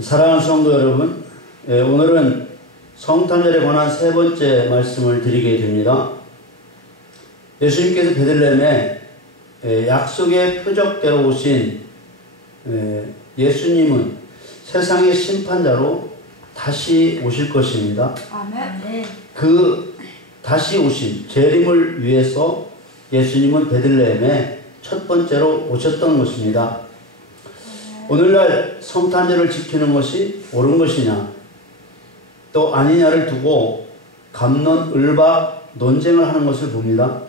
사랑하는 성도 여러분, 오늘은 성탄절에 관한 세 번째 말씀을 드리게 됩니다. 예수님께서 베들레헴에 약속의 표적대로 오신 예수님은 세상의 심판자로 다시 오실 것입니다. 아멘. 그 다시 오신 재림을 위해서 예수님은 베들레헴에 첫 번째로 오셨던 것입니다. 오늘날 성탄절을 지키는 것이 옳은 것이냐 또 아니냐를 두고 갑론을박 논쟁을 하는 것을 봅니다.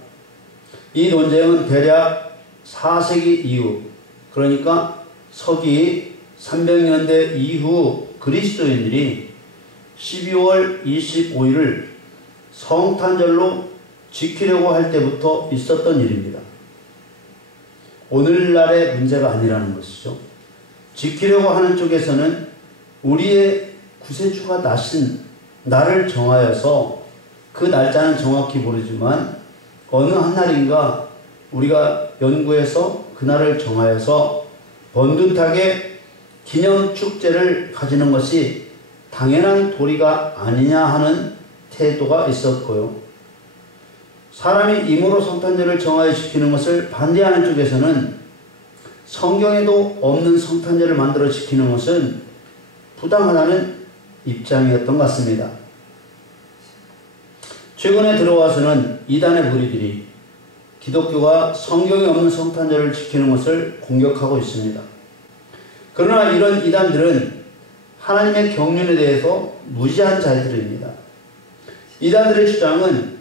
이 논쟁은 대략 4세기 이후, 그러니까 서기 300년대 이후 그리스도인들이 12월 25일을 성탄절로 지키려고 할 때부터 있었던 일입니다. 오늘날의 문제가 아니라는 것이죠. 지키려고 하는 쪽에서는 우리의 구세주가 나신 날을 정하여서 그 날짜는 정확히 모르지만 어느 한 날인가 우리가 연구해서 그날을 정하여서 번듯하게 기념축제를 가지는 것이 당연한 도리가 아니냐 하는 태도가 있었고요. 사람이 임으로 성탄절을 정하여 지키는 것을 반대하는 쪽에서는 성경에도 없는 성탄절을 만들어 지키는 것은 부당하다는 입장이었던 것 같습니다. 최근에 들어와서는 이단의 무리들이 기독교가 성경에 없는 성탄절을 지키는 것을 공격하고 있습니다. 그러나 이런 이단들은 하나님의 경륜에 대해서 무지한 자들입니다. 이단들의 주장은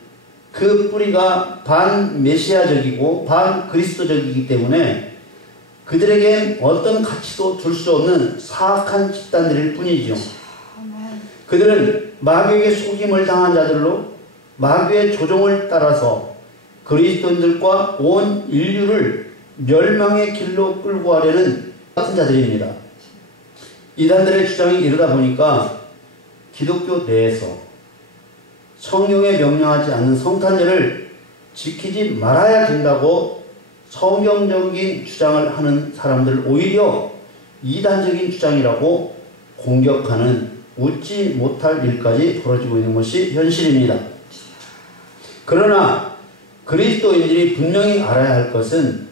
그 뿌리가 반메시아적이고 반그리스도적이기 때문에 그들에겐 어떤 가치도 줄 수 없는 사악한 집단들일 뿐이죠. 그들은 마귀에게 속임을 당한 자들로 마귀의 조종을 따라서 그리스도인들과 온 인류를 멸망의 길로 끌고 가려는 같은 자들입니다. 이단들의 주장이 이르다 보니까 기독교 내에서 성경에 명령하지 않는 성탄절을 지키지 말아야 된다고 성경적인 주장을 하는 사람들 오히려 이단적인 주장이라고 공격하는 웃지 못할 일까지 벌어지고 있는 것이 현실입니다. 그러나 그리스도인들이 분명히 알아야 할 것은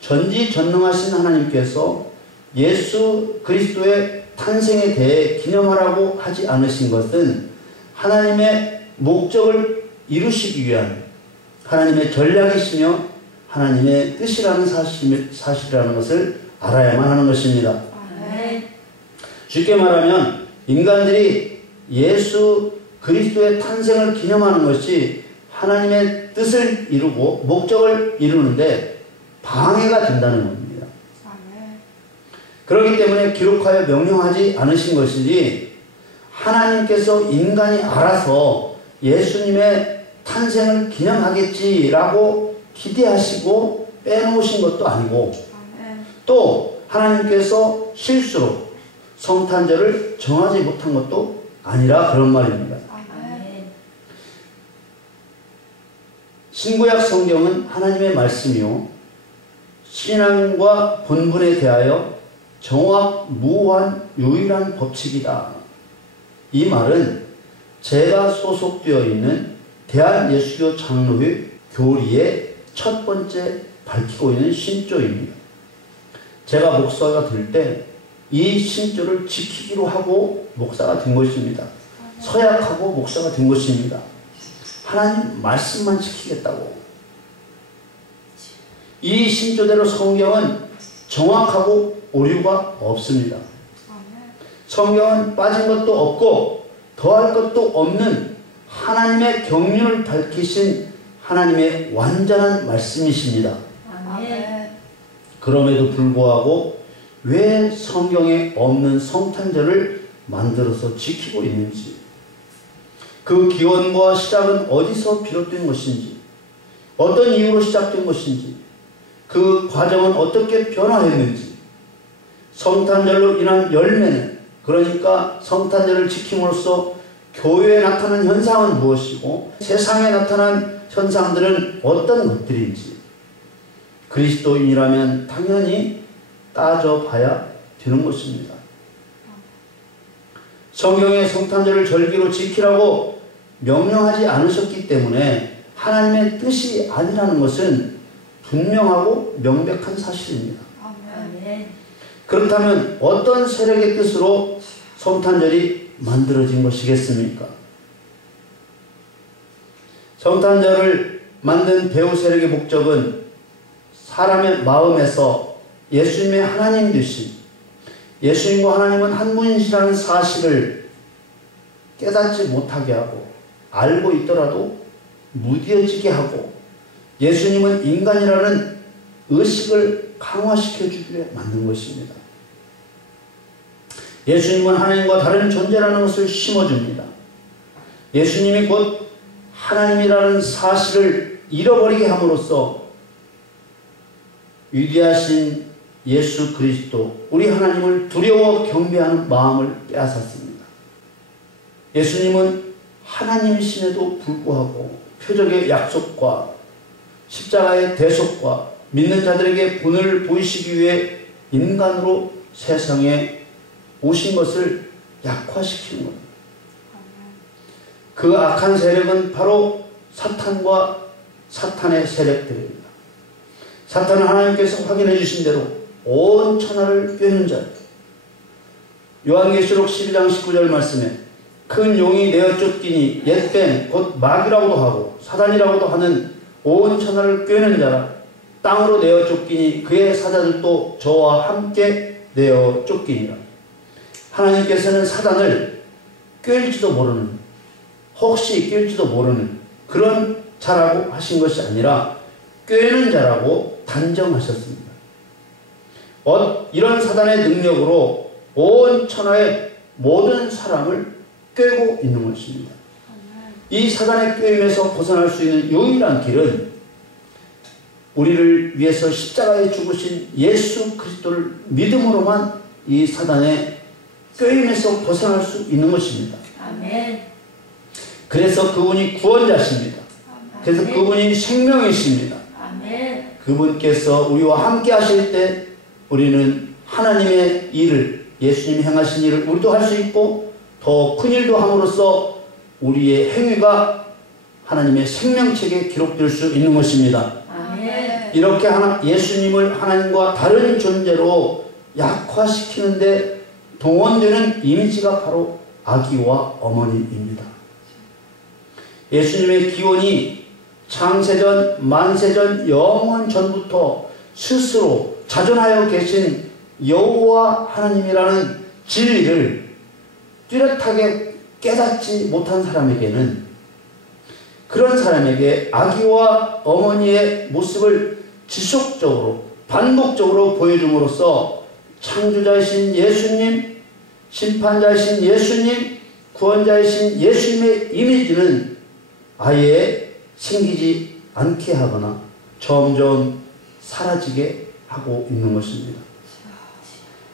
전지전능하신 하나님께서 예수 그리스도의 탄생에 대해 기념하라고 하지 않으신 것은 하나님의 목적을 이루시기 위한 하나님의 전략이시며 하나님의 뜻이라는 사실이라는 것을 알아야만 하는 것입니다. 쉽게 말하면 인간들이 예수 그리스도의 탄생을 기념하는 것이 하나님의 뜻을 이루고 목적을 이루는데 방해가 된다는 겁니다. 그렇기 때문에 기록하여 명령하지 않으신 것이지 하나님께서 인간이 알아서 예수님의 탄생을 기념하겠지라고 기대하시고 빼놓으신 것도 아니고 또 하나님께서 실수로 성탄절을 정하지 못한 것도 아니라 그런 말입니다. 신구약 성경은 하나님의 말씀이요 신앙과 본분에 대하여 정확무한 유일한 법칙이다. 이 말은 제가 소속되어 있는 대한예수교 장로회 교리의 첫 번째 밝히고 있는 신조입니다. 제가 목사가 될 때 이 신조를 지키기로 하고 목사가 된 것입니다. 서약하고 목사가 된 것입니다. 하나님 말씀만 지키겠다고. 이 신조대로 성경은 정확하고 오류가 없습니다. 성경은 빠진 것도 없고 더할 것도 없는 하나님의 경륜을 밝히신 하나님의 완전한 말씀이십니다. 그럼에도 불구하고 왜 성경에 없는 성탄절을 만들어서 지키고 있는지, 그 기원과 시작은 어디서 비롯된 것인지, 어떤 이유로 시작된 것인지, 그 과정은 어떻게 변화했는지, 성탄절로 인한 열매는, 그러니까 성탄절을 지킴으로써 교회에 나타난 현상은 무엇이고 세상에 나타난 현상들은 어떤 것들인지 그리스도인이라면 당연히 따져봐야 되는 것입니다. 성경에 성탄절을 절기로 지키라고 명령하지 않으셨기 때문에 하나님의 뜻이 아니라는 것은 분명하고 명백한 사실입니다. 아멘. 그렇다면 어떤 세력의 뜻으로 성탄절이 만들어진 것이겠습니까? 성탄절을 만든 배후 세력의 목적은 사람의 마음에서 예수님의 하나님 되신, 예수님과 하나님은 한 분이시라는 사실을 깨닫지 못하게 하고 알고 있더라도 무뎌지게 하고 예수님은 인간이라는 의식을 강화시켜주기 위해 만든 것입니다. 예수님은 하나님과 다른 존재라는 것을 심어줍니다. 예수님이 곧 하나님이라는 사실을 잃어버리게 함으로써 위대하신 예수 그리스도, 우리 하나님을 두려워 경배하는 마음을 빼앗았습니다. 예수님은 하나님이심에도 불구하고 표적의 약속과 십자가의 대속과 믿는 자들에게 본을 보이시기 위해 인간으로 세상에 오신 것을 약화시키는 겁니다. 그 악한 세력은 바로 사탄과 사탄의 세력들입니다. 사탄은 하나님께서 확인해 주신 대로 온 천하를 꿰는 자예요. 요한계시록 12장 19절 말씀에 큰 용이 내어 쫓기니 옛뱀 곧 마귀라고도 하고 사단이라고도 하는 온 천하를 꿰는 자라 땅으로 내어 쫓기니 그의 사자들도 저와 함께 내어 쫓기니라. 하나님께서는 사단을 꿰일지도 모르는, 혹시 낄지도 모르는 그런 자라고 하신 것이 아니라 꿰는 자라고 단정하셨습니다. 이런 사단의 능력으로 온 천하의 모든 사람을 꿰고 있는 것입니다. 이 사단의 꿰임에서 벗어날 수 있는 유일한 길은 우리를 위해서 십자가에 죽으신 예수 그리스도를 믿음으로만 이 사단의 꿰임에서 벗어날 수 있는 것입니다. 아멘. 그래서 그분이 구원자십니다. 그래서 그분이 생명이십니다. 아멘. 그분께서 우리와 함께 하실 때 우리는 하나님의 일을, 예수님이 행하신 일을 우리도 할 수 있고 더 큰 일도 함으로써 우리의 행위가 하나님의 생명책에 기록될 수 있는 것입니다. 아멘. 이렇게 예수님을 하나님과 다른 존재로 약화시키는데 동원되는 이미지가 바로 아기와 어머니입니다. 예수님의 기원이 창세전, 만세전, 영원 전부터 스스로 자존하여 계신 여호와 하나님이라는 진리를 뚜렷하게 깨닫지 못한 사람에게는, 그런 사람에게 아기와 어머니의 모습을 지속적으로 반복적으로 보여줌으로써 창조자이신 예수님, 심판자이신 예수님, 구원자이신 예수님의 이미지는 아예 생기지 않게 하거나 점점 사라지게 하고 있는 것입니다.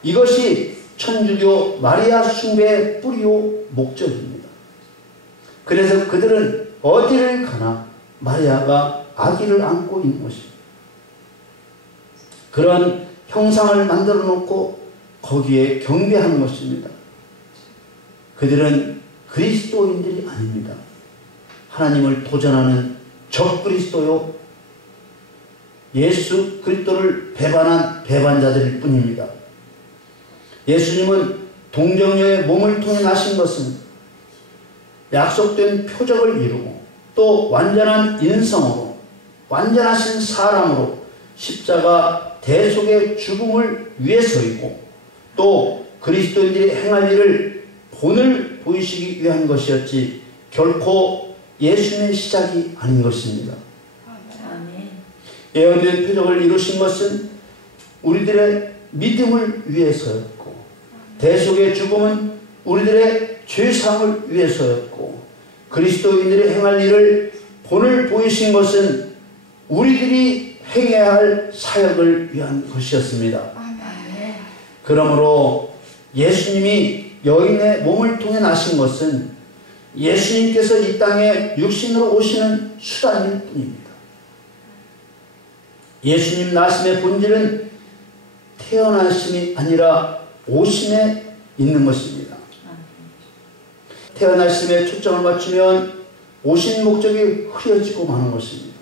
이것이 천주교 마리아 숭배의 뿌리요 목적입니다. 그래서 그들은 어디를 가나 마리아가 아기를 안고 있는 것입니다. 그런 형상을 만들어 놓고 거기에 경배하는 것입니다. 그들은 그리스도인들이 아닙니다. 하나님을 도전하는 적그리스도요, 예수 그리스도를 배반한 배반자들일 뿐입니다. 예수님은 동정녀의 몸을 통해 나신 것은 약속된 표적을 이루고 또 완전한 인성으로, 완전하신 사람으로 십자가 대속의 죽음을 위해서이고 또 그리스도인들이 행할 일을 본을 보이시기 위한 것이었지 결코 예수님의 시작이 아닌 것입니다. 아멘. 예언된 표적을 이루신 것은 우리들의 믿음을 위해서였고, 대속의 죽음은 우리들의 죄사함을 위해서였고, 그리스도인들이 행할 일을 본을 보이신 것은 우리들이 행해야 할 사역을 위한 것이었습니다. 아멘. 그러므로 예수님이 여인의 몸을 통해 나신 것은 예수님께서 이 땅에 육신으로 오시는 수단일 뿐입니다. 예수님 나심의 본질은 태어나심이 아니라 오심에 있는 것입니다. 태어나심에 초점을 맞추면 오신 목적이 흐려지고 마는 것입니다.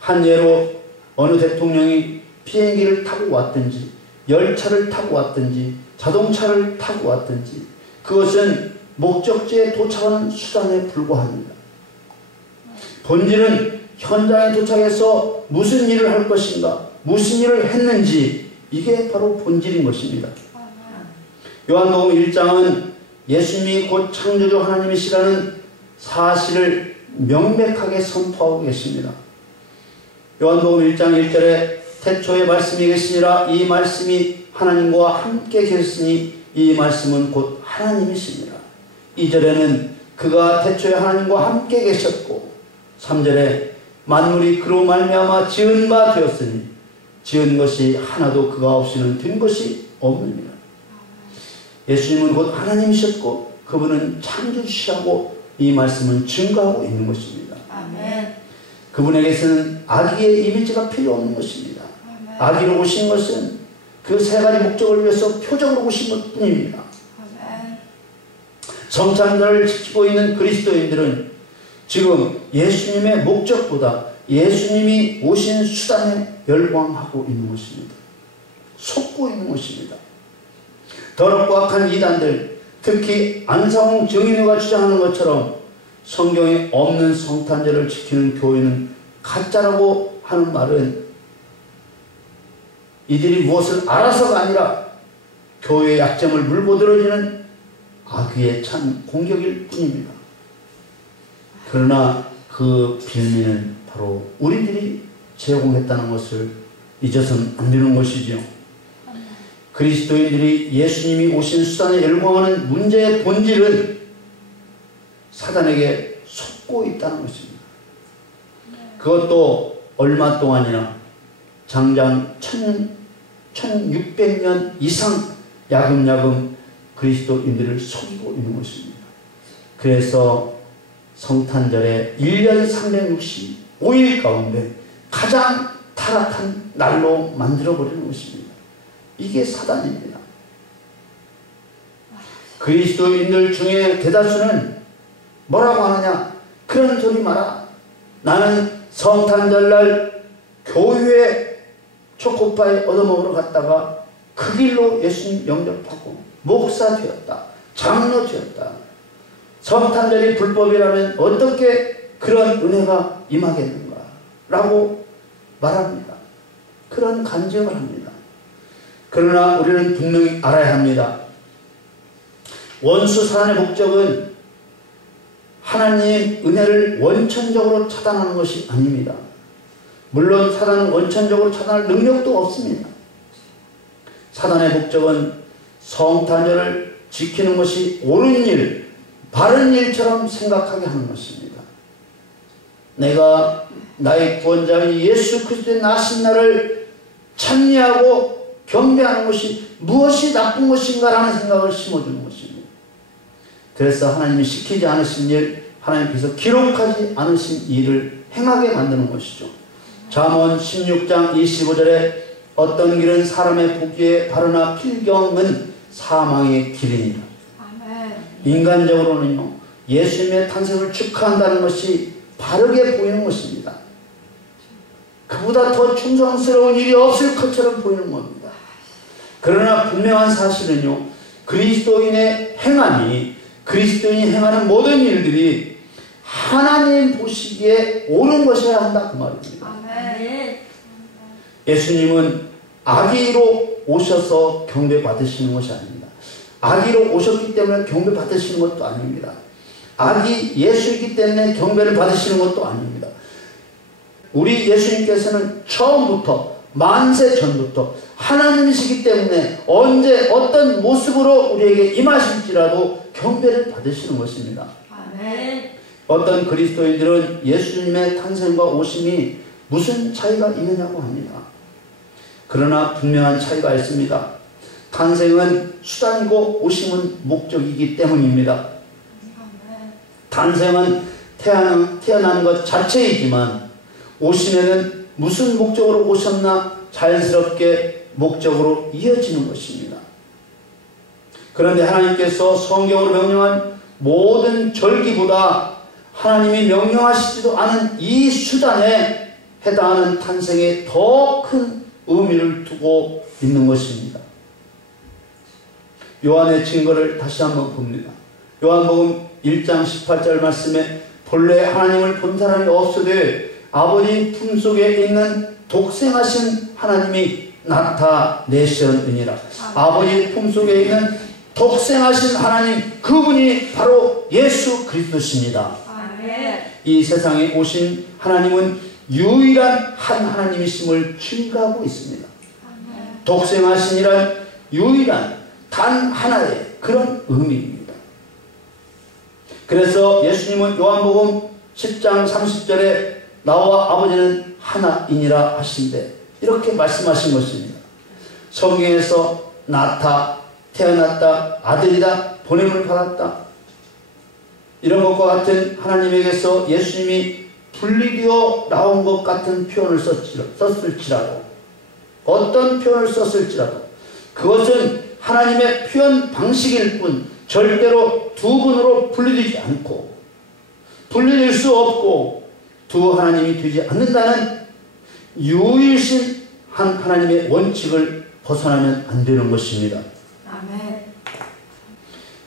한 예로 어느 대통령이 비행기를 타고 왔든지 열차를 타고 왔든지 자동차를 타고 왔든지 그것은 목적지에 도착하는 수단에 불과합니다. 본질은 현장에 도착해서 무슨 일을 할 것인가, 무슨 일을 했는지, 이게 바로 본질인 것입니다. 요한복음 1장은 예수님이 곧 창조주 하나님이시라는 사실을 명백하게 선포하고 계십니다. 요한복음 1장 1절에 태초에 말씀이 계시니라, 이 말씀이 하나님과 함께 계셨으니 이 말씀은 곧 하나님이십니다. 2절에는 그가 태초에 하나님과 함께 계셨고, 3절에 만물이 그로 말미암아 지은 바 되었으니 지은 것이 하나도 그가 없이는 된 것이 없느니라. 예수님은 곧 하나님이셨고 그분은 창조주시라고 이 말씀은 증거하고 있는 것입니다. 아멘. 그분에게서는 아기의 이미지가 필요 없는 것입니다. 아기로 오신 것은 그 세 가지 목적을 위해서 표적으로 오신 것 뿐입니다. 성찬절을 지키고 있는 그리스도인들은 지금 예수님의 목적보다 예수님이 오신 수단에 열광하고 있는 것입니다. 속고 있는 것입니다. 더럽고 악한 이단들, 특히 안상홍 정인우가 주장하는 것처럼 성경에 없는 성탄절을 지키는 교회는 가짜라고 하는 말은 이들이 무엇을 알아서가 아니라 교회의 약점을 물보들어지는 악의의 찬 공격일 뿐입니다. 그러나 그 빌미는 바로 우리들이 제공했다는 것을 잊어서는 안 되는 것이죠. 그리스도인들이 예수님이 오신 수단에 열광하는 문제의 본질은 사단에게 속고 있다는 것입니다. 그것도 얼마 동안이나 장장 1600년 이상 야금야금 그리스도인들을 속이고 있는 것입니다. 그래서 성탄절에 1년 365일 가운데 가장 타락한 날로 만들어버리는 것입니다. 이게 사단입니다. 그리스도인들 중에 대다수는 뭐라고 하느냐? 그런 소리 마라. 나는 성탄절날 교회 초코파이 얻어먹으러 갔다가 그 길로 예수님 영접하고 목사 되었다. 장로 되었다. 성탄절이 불법이라면 어떻게 그런 은혜가 임하겠는가? 라고 말합니다. 그런 간증을 합니다. 그러나 우리는 분명히 알아야 합니다. 원수 사단의 목적은 하나님의 은혜를 원천적으로 차단하는 것이 아닙니다. 물론 사단은 원천적으로 차단할 능력도 없습니다. 사단의 목적은 성탄절을 지키는 것이 옳은 일, 바른 일처럼 생각하게 하는 것입니다. 내가 나의 구원자인 예수 그리스도의 나신 날을 찬미하고 경배하는 것이 무엇이 나쁜 것인가 라는 생각을 심어주는 것입니다. 그래서 하나님이 시키지 않으신 일, 하나님께서 기록하지 않으신 일을 행하게 만드는 것이죠. 잠언 16장 25절에 어떤 길은 사람의 보기에 바르나 필경은 사망의 길이니라. 인간적으로는요, 예수님의 탄생을 축하한다는 것이 바르게 보이는 것입니다. 그보다 더 충성스러운 일이 없을 것처럼 보이는 겁니다. 그러나 분명한 사실은요, 그리스도인의 행함이, 그리스도인이 행하는 모든 일들이 하나님 보시기에 옳은 것이어야 한다 그 말입니다. 아멘. 예수님은 아기로 오셔서 경배 받으시는 것이 아닙니다. 아기로 오셨기 때문에 경배 받으시는 것도 아닙니다. 아기 예수이기 때문에 경배를 받으시는 것도 아닙니다. 우리 예수님께서는 처음부터 만세 전부터 하나님이시기 때문에 언제 어떤 모습으로 우리에게 임하실지라도 경배를 받으시는 것입니다. 아멘. 어떤 그리스도인들은 예수님의 탄생과 오심이 무슨 차이가 있느냐고 합니다. 그러나 분명한 차이가 있습니다. 탄생은 수단이고 오심은 목적이기 때문입니다. 탄생은 태어나는 것 자체이지만 오심에는 무슨 목적으로 오셨나 자연스럽게 목적으로 이어지는 것입니다. 그런데 하나님께서 성경으로 명령한 모든 절기보다 하나님이 명령하시지도 않은 이 수단에 해당하는 탄생에 더 큰 의미를 두고 있는 것입니다. 요한의 증거를 다시 한번 봅니다. 요한복음 1장 18절 말씀에 본래 하나님을 본 사람이 없으되 아버지 품속에 있는 독생하신 하나님이 나타내셨느니라. 아버지 품속에 있는 독생하신 하나님, 그분이 바로 예수 그리스도십니다. 아멘. 이 세상에 오신 하나님은 유일한 한 하나님이심을 증거하고 있습니다. 독생하신이란 유일한 단 하나의 그런 의미입니다. 그래서 예수님은 요한복음 10장 30절에 나와 아버지는 하나이니라 하신데 이렇게 말씀하신 것입니다. 성경에서 태어났다, 아들이다, 보냄을 받았다, 이런 것과 같은 하나님에게서 예수님이 분리되어 나온 것 같은 표현을 썼을지라도, 어떤 표현을 썼을지라도 그것은 하나님의 표현 방식일 뿐 절대로 두 분으로 분리되지 않고 분리될 수 없고 두 하나님이 되지 않는다는 유일신 한 하나님의 원칙을 벗어나면 안 되는 것입니다. 아멘.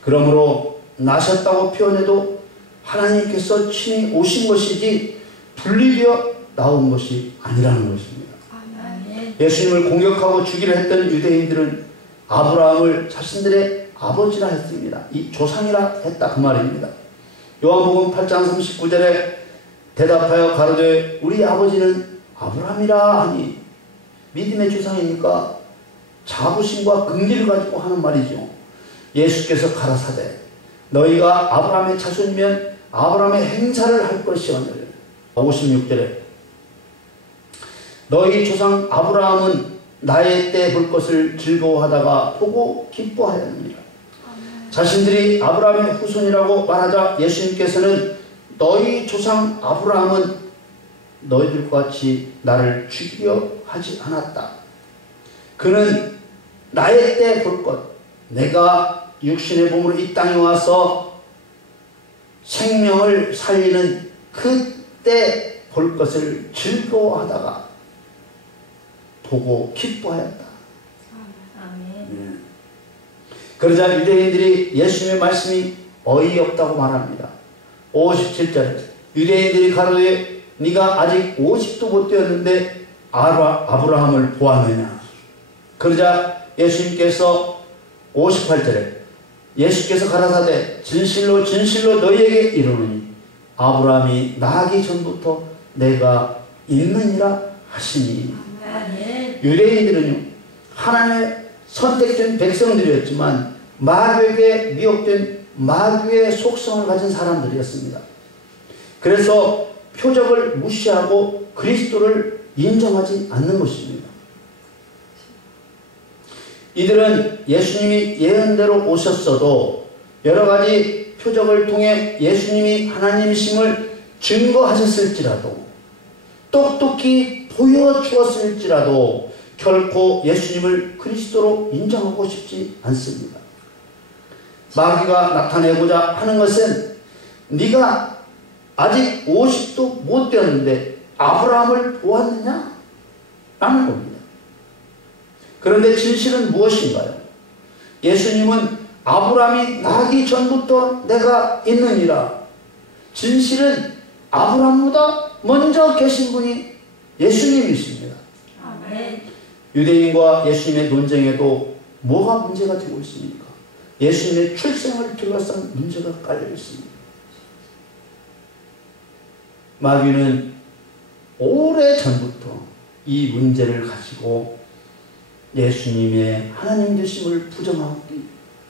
그러므로 나셨다고 표현해도 하나님께서 친히 오신 것이지 분리되어 나온 것이 아니라는 것입니다. 아멘. 예수님을 공격하고 죽이려 했던 유대인들은 아브라함을 자신들의 아버지라 했습니다. 이 조상이라 했다 그 말입니다. 요한복음 8장 39절에 대답하여 가로되 우리 아버지는 아브라함이라 하니, 믿음의 조상이니까 자부심과 긍지를 가지고 하는 말이죠. 예수께서 가라사대 너희가 아브라함의 자손이면 아브라함의 행사를 할 것이오늘. 56절에 너희 조상 아브라함은 나의 때 볼 것을 즐거워하다가 보고 기뻐하였느니라. 자신들이 아브라함의 후손이라고 말하자 예수님께서는 너희 조상 아브라함은 너희들과 같이 나를 죽이려 하지 않았다. 그는 나의 때 볼 것, 내가 육신의 몸으로 이 땅에 와서 생명을 살리는 그때 볼 것을 즐거워하다가 보고 기뻐하였다. 아멘. 그러자 유대인들이 예수님의 말씀이 어이없다고 말합니다. 57절에 유대인들이 가로되 네가 아직 50도 못 되었는데 아브라함을 보았느냐. 그러자 예수님께서 58절에 예수께서 가라사대 진실로 진실로 너희에게 이르노니 아브라함이 나기 전부터 내가 있느니라 하시니. 아멘. 유대인들은요, 하나님의 선택된 백성들이었지만 마귀에게 미혹된 마귀의 속성을 가진 사람들이었습니다. 그래서 표적을 무시하고 그리스도를 인정하지 않는 것입니다. 이들은 예수님이 예언대로 오셨어도 여러 가지 표적을 통해 예수님이 하나님이심을 증거하셨을지라도 똑똑히 보여주었을지라도 결코 예수님을 그리스도로 인정하고 싶지 않습니다. 마귀가 나타내고자 하는 것은 네가 아직 50도 못 되었는데 아브라함을 보았느냐? 라는 겁니다. 그런데 진실은 무엇인가요? 예수님은 아브라함이 나기 전부터 내가 있느니라. 진실은 아브라함보다 먼저 계신 분이 예수님이십니다. 아멘. 유대인과 예수님의 논쟁에도 뭐가 문제가 되고 있습니까? 예수님의 출생을 둘러싼 문제가 깔려 있습니다. 마귀는 오래전부터 이 문제를 가지고 예수님의 하나님 되심을 부정하기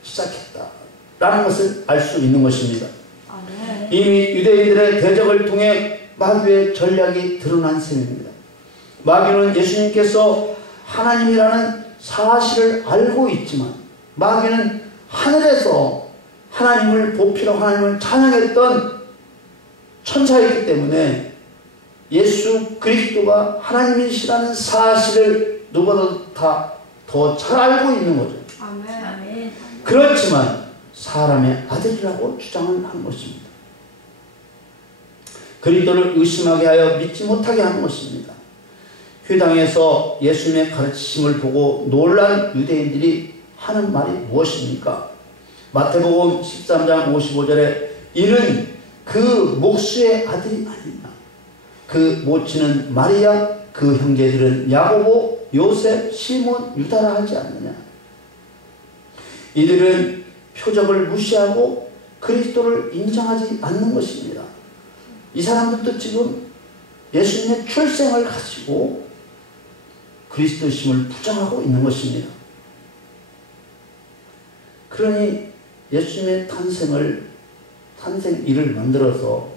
시작했다라는 것을 알 수 있는 것입니다. 아멘. 이미 유대인들의 대적을 통해 마귀의 전략이 드러난 셈입니다. 마귀는 예수님께서 하나님이라는 사실을 알고 있지만 마귀는 하늘에서 하나님을 보필하고 하나님을 찬양했던 천사이기 때문에 예수 그리스도가 하나님이시라는 사실을 누구보다 더 잘 알고 있는 거죠. 아멘. 그렇지만 사람의 아들이라고 주장을 한 것입니다. 그리스도를 의심하게 하여 믿지 못하게 한 것입니다. 회당에서 예수님의 가르치심을 보고 놀란 유대인들이 하는 말이 무엇입니까? 마태복음 13장 55절에 이는 그 목수의 아들이 아니냐. 그 모친은 마리아, 그 형제들은 야고보, 요셉, 시몬, 유다라 하지 않느냐. 이들은 표적을 무시하고 그리스도를 인정하지 않는 것입니다. 이 사람들도 지금 예수님의 출생을 가지고 그리스도심을 부정하고 있는 것입니다. 그러니 예수님의 탄생일을 만들어서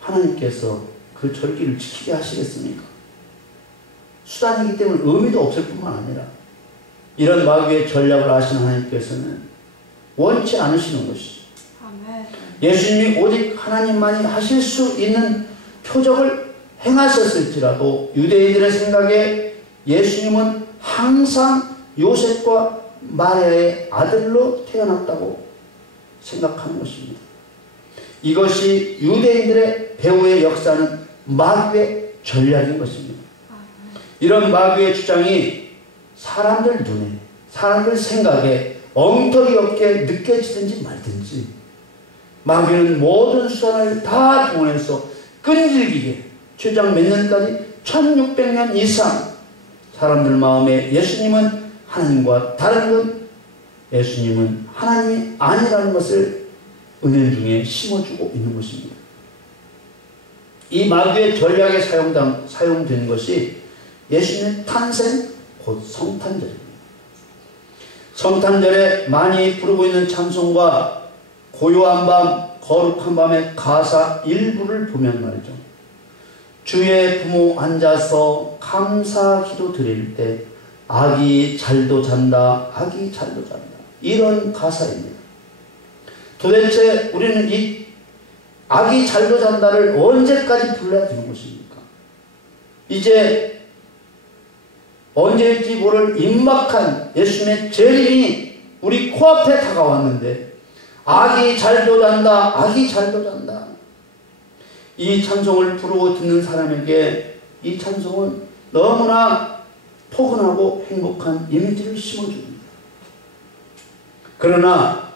하나님께서 그 절기를 지키게 하시겠습니까? 수단이기 때문에 의미도 없을 뿐만 아니라 이런 마귀의 전략을 아시는 하나님께서는 원치 않으시는 것이죠. 아멘. 예수님이 오직 하나님만이 하실 수 있는 표적을 행하셨을지라도 유대인들의 생각에 예수님은 항상 요셉과 마리아의 아들로 태어났다고 생각하는 것입니다. 이것이 유대인들의 배후의 역사는 마귀의 전략인 것입니다. 이런 마귀의 주장이 사람들 눈에, 사람들 생각에 엉터리 없게 느껴지든지 말든지 마귀는 모든 수단을 다 동원해서 끈질기게 최장 몇 년까지 1600년 이상 사람들 마음에 예수님은 하나님과 다른 것, 예수님은 하나님이 아니라는 것을 은연중에 심어주고 있는 것입니다. 이 마귀의 전략에 사용된 것이 예수님의 탄생, 곧 성탄절입니다. 성탄절에 많이 부르고 있는 찬송과 고요한 밤, 거룩한 밤의 가사 일부를 보면 말이죠. 주의 부모 앉아서 감사 기도 드릴 때 아기 잘도 잔다, 아기 잘도 잔다. 이런 가사입니다. 도대체 우리는 이 아기 잘도 잔다를 언제까지 불러야 되는 것입니까? 이제 언제일지 모를 임박한 예수님의 재림이 우리 코앞에 다가왔는데 아기 잘도 잔다, 아기 잘도 잔다. 이 찬송을 부르고 듣는 사람에게 이 찬송은 너무나 포근하고 행복한 이미지를 심어줍니다. 그러나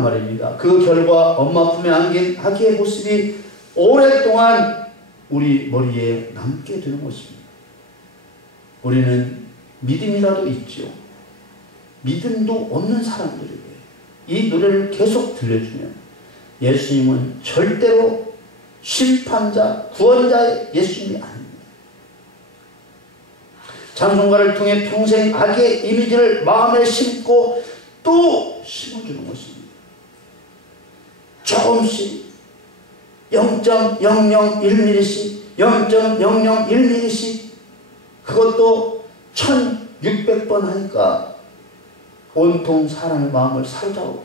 말입니다. 그 결과 엄마 품에 안긴 아기의 모습이 오랫동안 우리 머리에 남게 되는 것입니다. 우리는 믿음이라도 있죠. 믿음도 없는 사람들에게 이 노래를 계속 들려주면 예수님은 절대로 심판자, 구원자의 예수님이 아닙니다. 찬송가를 통해 평생 악의 이미지를 마음에 심고 또 심어주는 것입니다. 조금씩 0.001mm씩 0.001mm씩 그것도 1600번 하니까 온통 사람의 마음을 사로잡고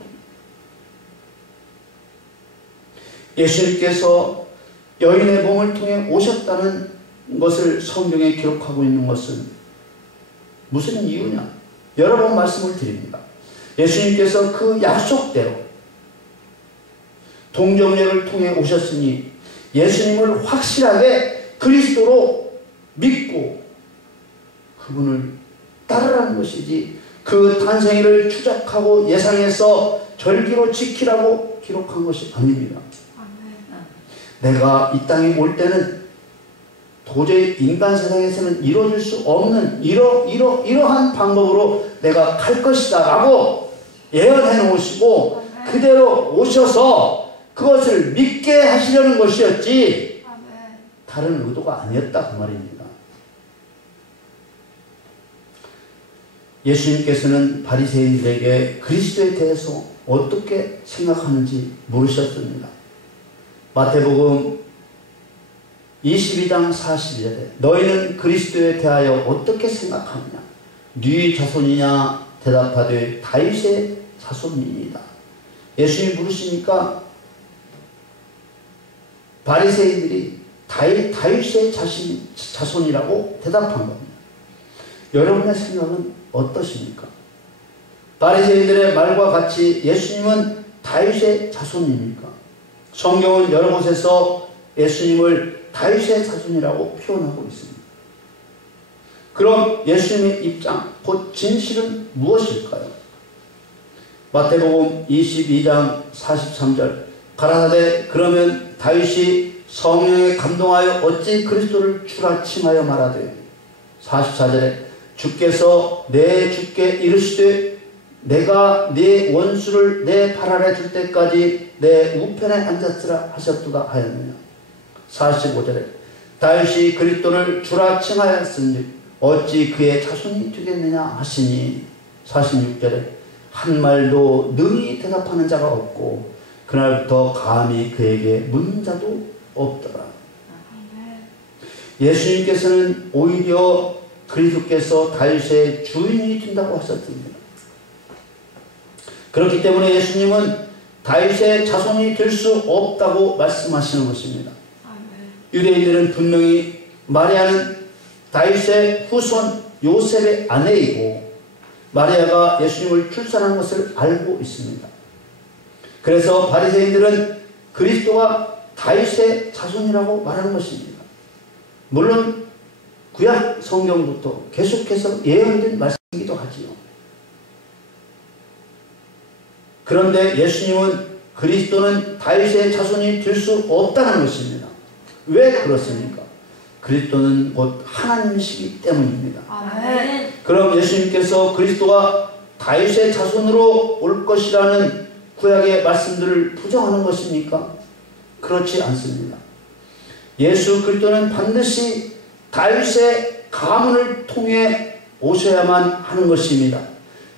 예수님께서 여인의 몸을 통해 오셨다는 것을 성경에 기록하고 있는 것은 무슨 이유냐? 여러 번 말씀을 드립니다. 예수님께서 그 약속대로 동정녀를 통해 오셨으니 예수님을 확실하게 그리스도로 믿고 그분을 따르라는 것이지 그 탄생일을 추적하고 예상해서 절기로 지키라고 기록한 것이 아닙니다. 내가 이 땅에 올 때는 도저히 인간 세상에서는 이루어질 수 없는 이러한 방법으로 내가 갈 것이다 라고 예언해 놓으시고 그대로 오셔서 그것을 믿게 하시려는 것이었지 다른 의도가 아니었다 그 말입니다. 예수님께서는 바리새인들에게 그리스도에 대해서 어떻게 생각하는지 물으셨습니다. 마태복음 22장 40절에 너희는 그리스도에 대하여 어떻게 생각하느냐? 네 자손이냐? 대답하되 다윗의 자손이니이다. 예수님이 물으시니까 바리새인들이 다윗의 자손이라고 대답한 겁니다. 여러분의 생각은 어떠십니까? 바리새인들의 말과 같이 예수님은 다윗의 자손입니까? 성경은 여러 곳에서 예수님을 다윗의 자손이라고 표현하고 있습니다. 그럼 예수님의 입장, 곧 진실은 무엇일까요? 마태복음 22장 43절 가라사대 그러면 다윗이 성령에 감동하여 어찌 그리스도를 주라 칭하여 말하되 44절에 주께서 내 주께 이르시되 내가 네 원수를 내 발 아래 둘 때까지 내 우편에 앉았으라 하셨도다 하였느냐. 45절에 다윗이 그리스도를 주라 칭하였으니 어찌 그의 자손이 되겠느냐 하시니 46절에 한 말도 능히 대답하는 자가 없고 그날부터 감히 그에게 묻는 자도 없더라. 예수님께서는 오히려 그리스도께서 다윗의 주인이 된다고 하셨습니다. 그렇기 때문에 예수님은 다윗의 자손이 될 수 없다고 말씀하시는 것입니다. 유대인들은 분명히 마리아는 다윗의 후손 요셉의 아내이고 마리아가 예수님을 출산한 것을 알고 있습니다. 그래서 바리새인들은 그리스도가 다윗의 자손이라고 말하는 것입니다. 물론 구약 성경부터 계속해서 예언된 말씀이기도 하지요. 그런데 예수님은 그리스도는 다윗의 자손이 될 수 없다는 것입니다. 왜 그렇습니까? 그리스도는 곧 하나님이시기 때문입니다. 아멘. 그럼 예수님께서 그리스도가 다윗의 자손으로 올 것이라는 구약의 말씀들을 부정하는 것입니까? 그렇지 않습니다. 예수 그리스도는 반드시 다윗의 가문을 통해 오셔야만 하는 것입니다.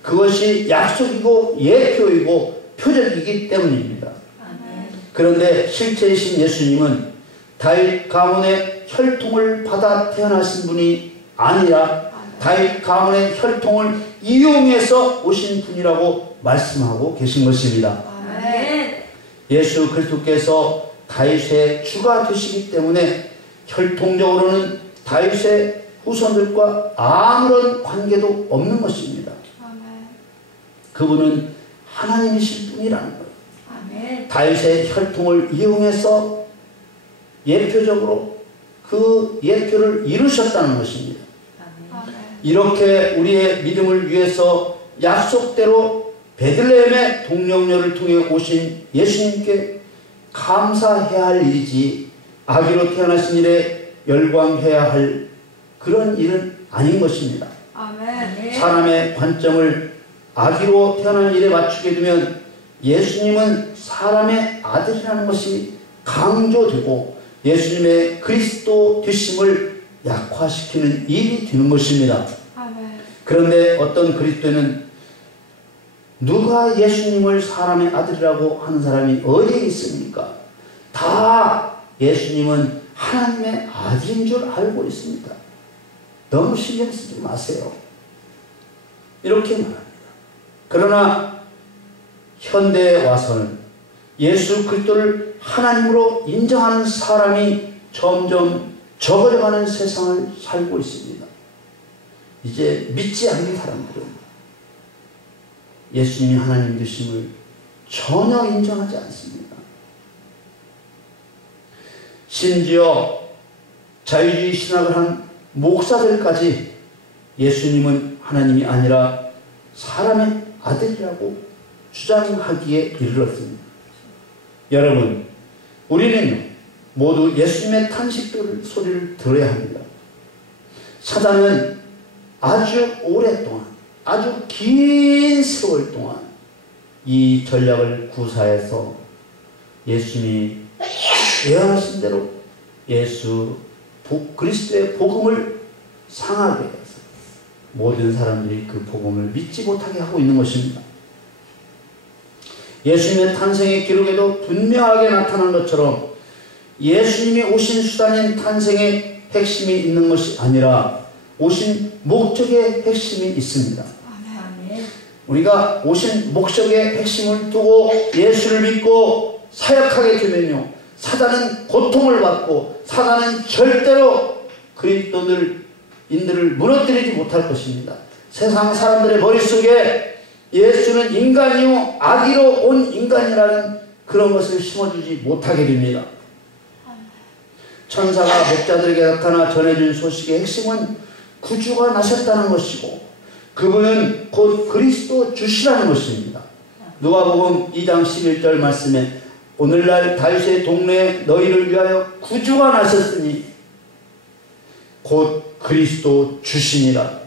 그것이 약속이고 예표이고 표적이기 때문입니다. 아멘. 그런데 실제이신 예수님은 다윗 가문의 혈통을 받아 태어나신 분이 아니라 다윗 가문의 혈통을 이용해서 오신 분이라고 말씀하고 계신 것입니다. 아멘. 예수 그리스도께서 다윗의 주가 되시기 때문에 혈통적으로는 다윗의 후손들과 아무런 관계도 없는 것입니다. 아멘. 그분은 하나님이실 분이라는 거예요. 아멘. 다윗의 혈통을 이용해서 예표적으로 그 예표를 이루셨다는 것입니다. 아멘. 이렇게 우리의 믿음을 위해서 약속대로 베들레헴의 동령녀를 통해 오신 예수님께 감사해야 할 일이지 아기로 태어나신 일에 열광해야 할 그런 일은 아닌 것입니다. 아멘. 사람의 관점을 아기로 태어난 일에 맞추게 되면 예수님은 사람의 아들이라는 것이 강조되고 예수님의 그리스도 되심을 약화시키는 일이 되는 것입니다. 아멘. 그런데 어떤 그리스도인은 누가 예수님을 사람의 아들이라고 하는 사람이 어디에 있습니까? 다 예수님은 하나님의 아들인 줄 알고 있습니다. 너무 신경 쓰지 마세요. 이렇게 말합니다. 그러나 현대에 와서는 예수 그리스도를 하나님으로 인정하는 사람이 점점 적어져가는 세상을 살고 있습니다. 이제 믿지 않는 사람들은 예수님이 하나님 되심을 전혀 인정하지 않습니다. 심지어 자유주의 신학을 한 목사들까지 예수님은 하나님이 아니라 사람의 아들이라고 주장하기에 이르렀습니다. 여러분, 우리는 모두 예수님의 탄식 소리를 들어야 합니다. 사단은 아주 오랫동안, 아주 긴 세월 동안 이 전략을 구사해서 예수님이 예언하신 대로 그리스도의 복음을 상하게 해서 모든 사람들이 그 복음을 믿지 못하게 하고 있는 것입니다. 예수님의 탄생의 기록에도 분명하게 나타난 것처럼 예수님이 오신 수단인 탄생의 핵심이 있는 것이 아니라 오신 목적의 핵심이 있습니다. 아멘. 우리가 오신 목적의 핵심을 두고 예수를 믿고 사역하게 되면요, 사단은 고통을 받고 사단은 절대로 그리스도인들을 무너뜨리지 못할 것입니다. 세상 사람들의 머릿속에 예수는 인간이요 아기로 온 인간이라는 그런 것을 심어주지 못하게 됩니다. 천사가 목자들에게 나타나 전해준 소식의 핵심은 구주가 나셨다는 것이고 그분은 곧 그리스도 주시라는 것입니다. 누가복음 2장 11절 말씀에 오늘날 다윗의 동네에 너희를 위하여 구주가 나셨으니 곧 그리스도 주시니라.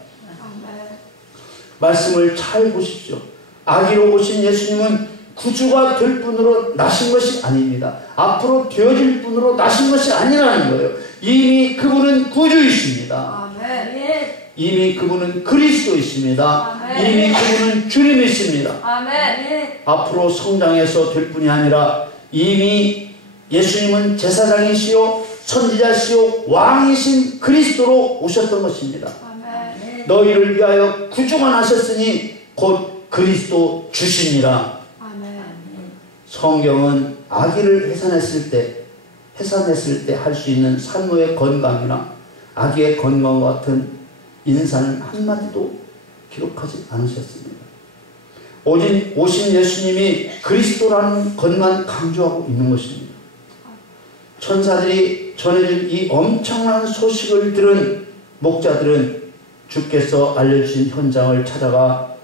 말씀을 잘 보십시오. 아기로 오신 예수님은 구주가 될 분으로 나신 것이 아닙니다. 앞으로 되어질 분으로 나신 것이 아니라는 거예요. 이미 그분은 구주이십니다. 아멘. 이미 그분은 그리스도이십니다. 아멘. 이미 그분은 주님이십니다. 아멘. 앞으로 성장해서 될 뿐이 아니라 이미 예수님은 제사장이시요 선지자시요 왕이신 그리스도로 오셨던 것입니다. 아멘. 너희를 위하여 구주가 나셨으니 곧 그리스도 주시니라. 아멘. 성경은 아기를 해산했을 때 할 수 있는 산모의 건강이나 아기의 건강과 같은 인사는 한마디도 기록하지 않으셨습니다. 오신 예수님이 그리스도라는 것만 강조하고 있는 것입니다. 천사들이 전해준 이 엄청난 소식을 들은 목자들은 주께서 알려주신 현장을 찾아가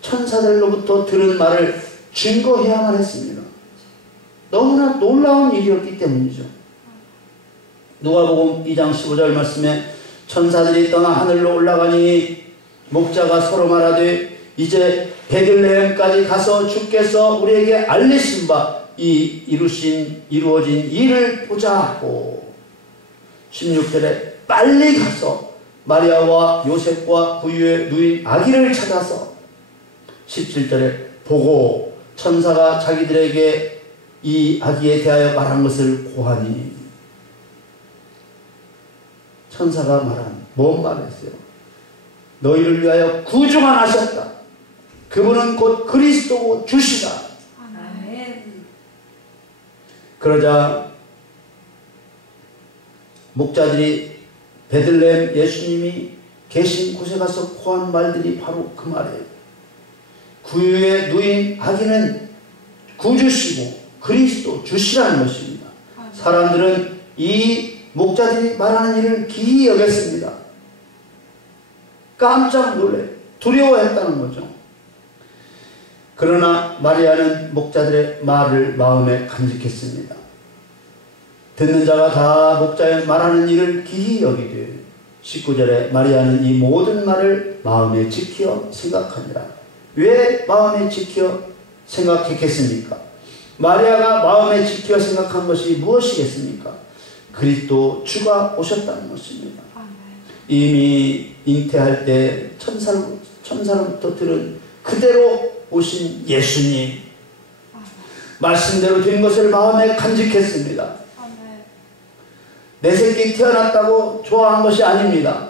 천사들로부터 들은 말을 증거해야만 했습니다. 너무나 놀라운 일이었기 때문이죠. 누가복음 2장 15절 말씀에 천사들이 떠나 하늘로 올라가니 목자가 서로 말하되 이제 베들레헴까지 가서 주께서 우리에게 알리신 바 이 이루어진 일을 보자 하고 16절에 빨리 가서 마리아와 요셉과 부유의 누인 아기를 찾아서 17절에 보고 천사가 자기들에게 이 아기에 대하여 말한 것을 고하니 천사가 말한 뭔 말했어요? 너희를 위하여 구주가 나셨다. 그분은 곧 그리스도고 주시다. 아멘. 그러자 목자들이 베들레헴 예수님이 계신 곳에 가서 고한 말들이 바로 그 말이에요. 구유의 누인 아기는 구주시고 그리스도 주시라는 것입니다. 사람들은 이 목자들이 말하는 일을 기이 여겼습니다. 깜짝 놀래 두려워했다는 거죠. 그러나 마리아는 목자들의 말을 마음에 간직했습니다. 듣는 자가 다 목자의 말하는 일을 기이 여기되 19절에 마리아는 이 모든 말을 마음에 지켜 생각하니라. 왜 마음에 지켜 생각했겠습니까? 마리아가 마음에 지켜 생각한 것이 무엇이겠습니까? 그리스도 주가 오셨다는 것입니다. 이미 잉태할 때 천사로부터 들은 그대로 오신 예수님 말씀대로 된 것을 마음에 간직했습니다. 내 새끼 태어났다고 좋아한 것이 아닙니다.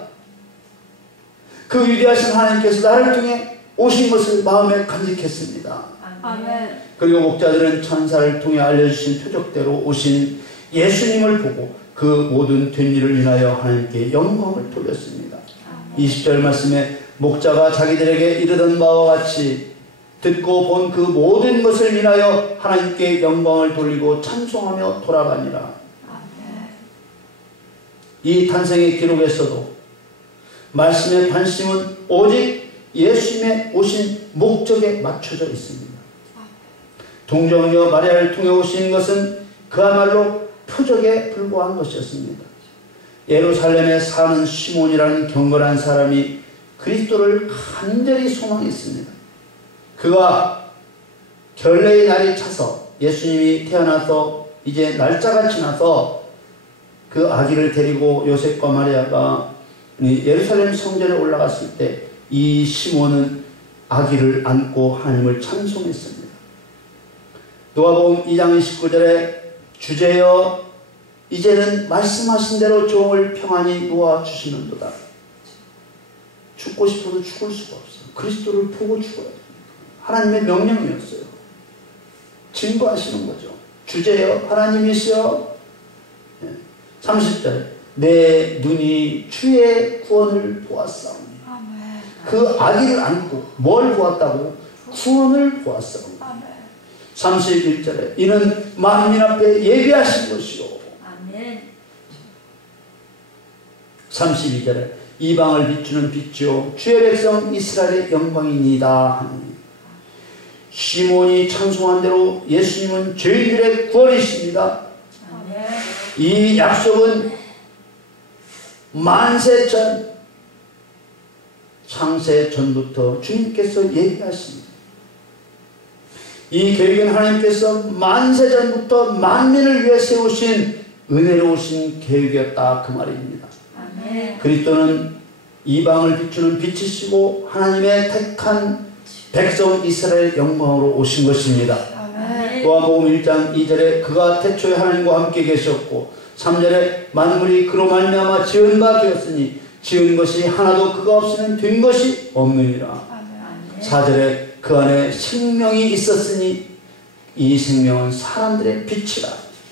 그 위대하신 하나님께서 나를 통해 오신 것을 마음에 간직했습니다. 아멘. 그리고 목자들은 천사를 통해 알려주신 표적대로 오신 예수님을 보고 그 모든 된 일을 인하여 하나님께 영광을 돌렸습니다. 20절 말씀에 목자가 자기들에게 이르던 바와 같이 듣고 본 그 모든 것을 인하여 하나님께 영광을 돌리고 찬송하며 돌아가니라. 이 탄생의 기록에서도 말씀의 관심은 오직 예수님의 오신 목적에 맞춰져 있습니다. 동정녀 마리아를 통해 오신 것은 그야말로 표적에 불과한 것이었습니다. 예루살렘에 사는 시몬이라는 경건한 사람이 그리스도를 간절히 소망했습니다. 그가 결례의 날이 차서 예수님이 태어나서 이제 날짜가 지나서 그 아기를 데리고 요셉과 마리아가 예루살렘 성전에 올라갔을 때 이 시몬은 아기를 안고 하나님을 찬송했습니다. 누가복음 2장 29절에 주제여 이제는 말씀하신 대로 종을 평안히 놓아주시는도다. 죽고 싶어도 죽을 수가 없어요. 그리스도를 보고 죽어야 됩니다. 하나님의 명령이었어요. 증거하시는 거죠. 주제여 하나님이시여 30절 내 눈이 주의 구원을 보았사오니 그 아기를 안고 뭘 보았다고? 구원을 보았어. 아멘. 31절에 이는 만민 앞에 예비하신 것이요. 아멘. 32절에 이방을 비추는 빛이요 주의 백성 이스라엘의 영광이니이다 하니 시몬이 찬송한 대로 예수님은 죄인들의 구원이십니다. 아멘. 이 약속은 만세 전 창세 전부터 주님께서 얘기하십니다. 이 계획은 하나님께서 만세 전부터 만민을 위해 세우신 은혜로우신 계획이었다 그 말입니다. 아멘. 그리스도는 이방을 비추는 빛이시고 하나님의 택한 백성 이스라엘 영광으로 오신 것입니다. 아멘. 요한복음 1장 2절에 그가 태초에 하나님과 함께 계셨고 3절에 만물이 그로 말미암아 지은 바 되었으니 지은 것이 하나도 그가 없으면 된 것이 없느니라. 아멘. 4절에 그 안에 생명이 있었으니 이 생명은 사람들의 빛이라.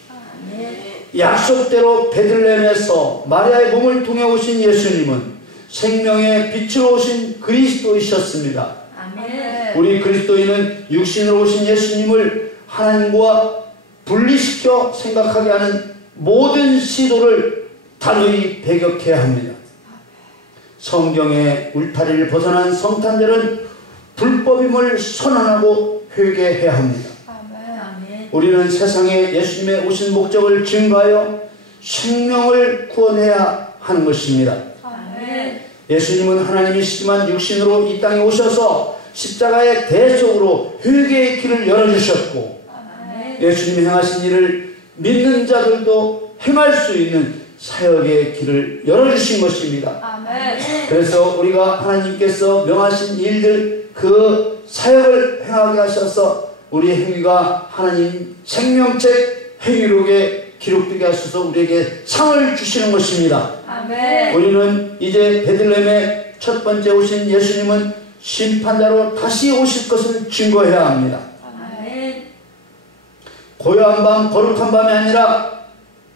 아멘. 약속대로 베들레헴에서 마리아의 몸을 통해 오신 예수님은 생명의 빛으로 오신 그리스도이셨습니다. 아멘. 우리 그리스도인은 육신으로 오신 예수님을 하나님과 분리시켜 생각하게 하는 모든 시도를 단호히 배격해야 합니다. 성경의 울타리를 벗어난 성탄절은 불법임을 선언하고 회개해야 합니다. 아멘. 우리는 세상에 예수님의 오신 목적을 증거하여 생명을 구원해야 하는 것입니다. 아멘. 예수님은 하나님이시지만 육신으로 이 땅에 오셔서 십자가의 대속으로 회개의 길을 열어주셨고 아멘. 예수님이 행하신 일을 믿는 자들도 행할 수 있는 사역의 길을 열어주신 것입니다. 아멘. 그래서 우리가 하나님께서 명하신 일들 그 사역을 행하게 하셔서 우리 행위가 하나님 생명책 행위록에 기록되게 하셔서 우리에게 상을 주시는 것입니다. 아멘. 우리는 이제 베들레헴에 첫 번째 오신 예수님은 심판자로 다시 오실 것을 증거해야 합니다. 아멘. 고요한 밤 거룩한 밤이 아니라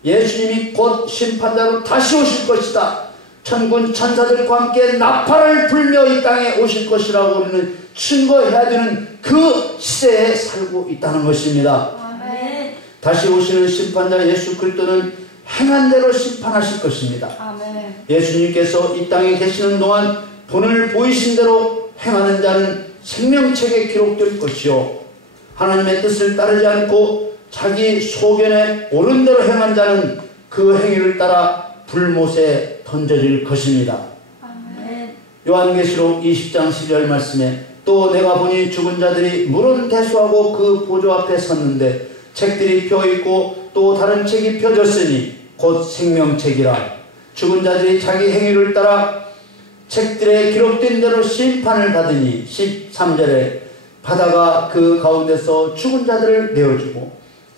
예수님이 곧 심판자로 다시 오실 것이다. 천군 천사들과 함께 나팔을 불며 이 땅에 오실 것이라고 우리는 증거해야 되는 그 시대에 살고 있다는 것입니다. 아멘. 다시 오시는 심판자 예수 그리스도는 행한 대로 심판하실 것입니다. 아멘. 예수님께서 이 땅에 계시는 동안 본을 보이신 대로 행하는 자는 생명책에 기록될 것이요 하나님의 뜻을 따르지 않고 자기 소견에 옳은 대로 행한 자는 그 행위를 따라 불못에 던져질 것입니다. 아멘. 요한계시록 20장 12절 말씀에 또 내가 보니 죽은 자들이 물은 대수하고 그 보좌 앞에 섰는데 책들이 펴있고 또 다른 책이 펴졌으니 곧 생명책이라. 죽은 자들이 자기 행위를 따라 책들에 기록된 대로 심판을 받으니 13절에 바다가 그 가운데서 죽은 자들을 내어주고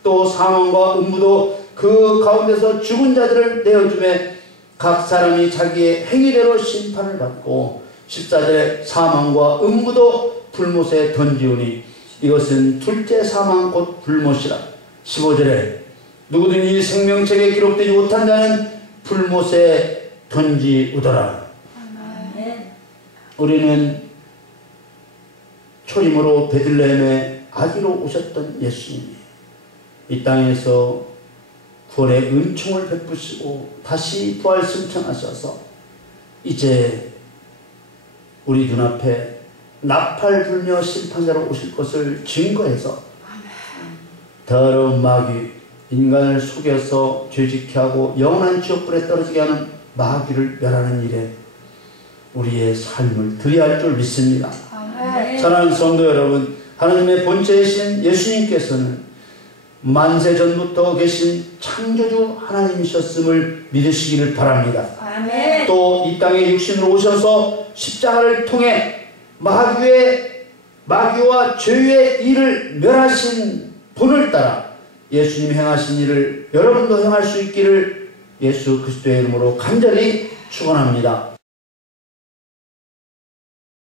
또 사망과 음부도 그 가운데서 죽은 자들을 내어주매 각 사람이 자기의 행위대로 심판을 받고 14절에 사망과 음부도 불못에 던지오니 이것은 둘째 사망 곧 불못이라. 15절에 누구든지 생명책에 기록되지 못한 자는 불못에 던지우더라. 아멘. 우리는 초림으로 베들레헴에 아기로 오셨던 예수님이 이 땅에서 구원의 은총을 베푸시고 다시 부활 승천하셔서 이제 우리 눈앞에 나팔 불며 심판자로 오실 것을 증거해서 더러운 마귀, 인간을 속여서 죄짓게 하고 영원한 지옥불에 떨어지게 하는 마귀를 멸하는 일에 우리의 삶을 드려야 할 줄 믿습니다. 아멘. 사랑하는 성도 여러분, 하나님의 본체이신 예수님께서는 만세 전부터 계신 창조주 하나님이셨음을 믿으시기를 바랍니다. 아멘. 또 이 땅에 육신으로 오셔서 십자가를 통해 마귀와 죄의 일을 멸하신 본을 따라 예수님이 행하신 일을 여러분도 행할 수 있기를 예수 그리스도의 이름으로 간절히 축원합니다.